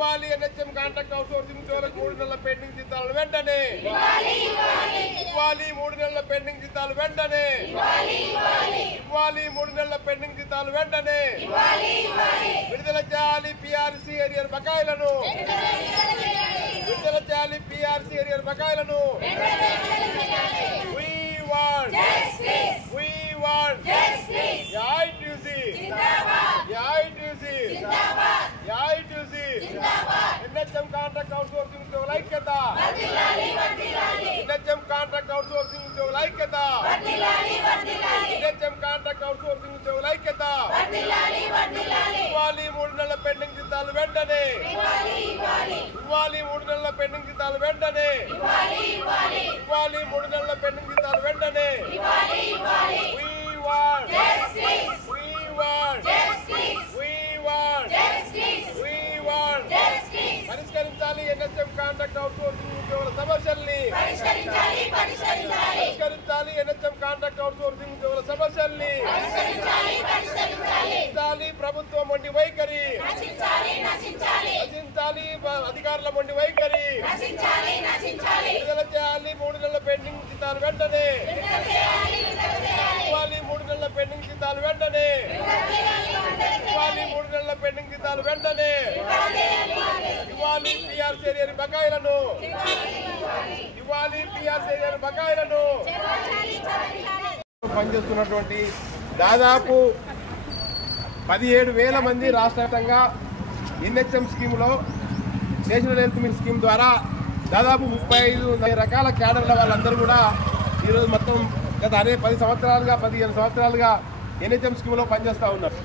ఇవ్వాలి NHM contract outsourcing ఉద్యోగులకు 3 నెలల పెండింగ్ జీతాలు వెంటనే ఇవ్వాలి 3 నెలల పెండింగ్ జీతాలు వెంటనే ఇవ్వాలి 3 నెలల పెండింగ్ జీతాలు వెంటనే విడుదల చేయాలి పిఆర్సీ ఏరియర్ బకాయిలను విడుదల చేయాలి పిఆర్సీ ఏరియర్ బకాయిలను We want ITUC NHM contract outsourcing ఉద్యోగుల ఐక్యత ఎన్హెచ్ఎం కాంట్రాక్ట్ అవుట్సోర్సింగ్ ఉద్యోగుల ఐక్యత ఎన్హెచ్ఎం కాంట్రాక్ట్ అవుట్సోర్సింగ్ ఉద్యోగుల ఐక్యత ఇవ్వాలి 3 నెలల పెండింగ్ జీతాలు వెంటనే ఇవ్వాలి 3 నెలల పెండింగ్ జీతాలు వెంటనే ఇవ్వాలి 3 నెలల పెండింగ్ జీతాలు వెంటనే పరిష్కరించాలి ఎన్హెచ్ఎం కాంట్రాక్ట్ అవుట్సోర్సింగ్ ఉద్యోగుల సమస్యల్ని పరిష్కరించాలి ఎన్హెచ్ఎం కాంట్రాక్ట్ అవుట్సోర్సింగ్ ఉద్యోగుల సమస్యల్ని నశించాలి ప్రభుత్వం మొండి వైఖరి నశించాలి అధికారుల మొండి వైఖరి విడుదల చేయాలి 3 నెలల పెండింగ్ జీతాలు వెంటనే ఇవ్వాలి 3 నెలల పెండింగ్ జీతాలు వెంటనే ఇవ్వాలి 3 నెలల పెండింగ్ జీతాలు వెంటనే ఇవ్వాలి పిఆర్సీ ఏరియర్ బకాయిలను ఇవ్వాలి పిఆర్సీ ఏరియర్ బకాయిలను పనిచేస్తున్నటువంటి దాదాపు 17,000 మంది రాష్ట్ర వ్యాప్తంగా ఎన్హెచ్ఎం స్కీమ్లో నేషనల్ హెల్త్ మిషన్ స్కీమ్ ద్వారా దాదాపు 35 రకాల క్యాడర్ల వాళ్ళందరూ కూడా ఈరోజు మొత్తం గత 10 సంవత్సరాలుగా 15 సంవత్సరాలుగా ఎన్హెచ్ఎం స్కీమ్లో పనిచేస్తూ ఉన్నారు.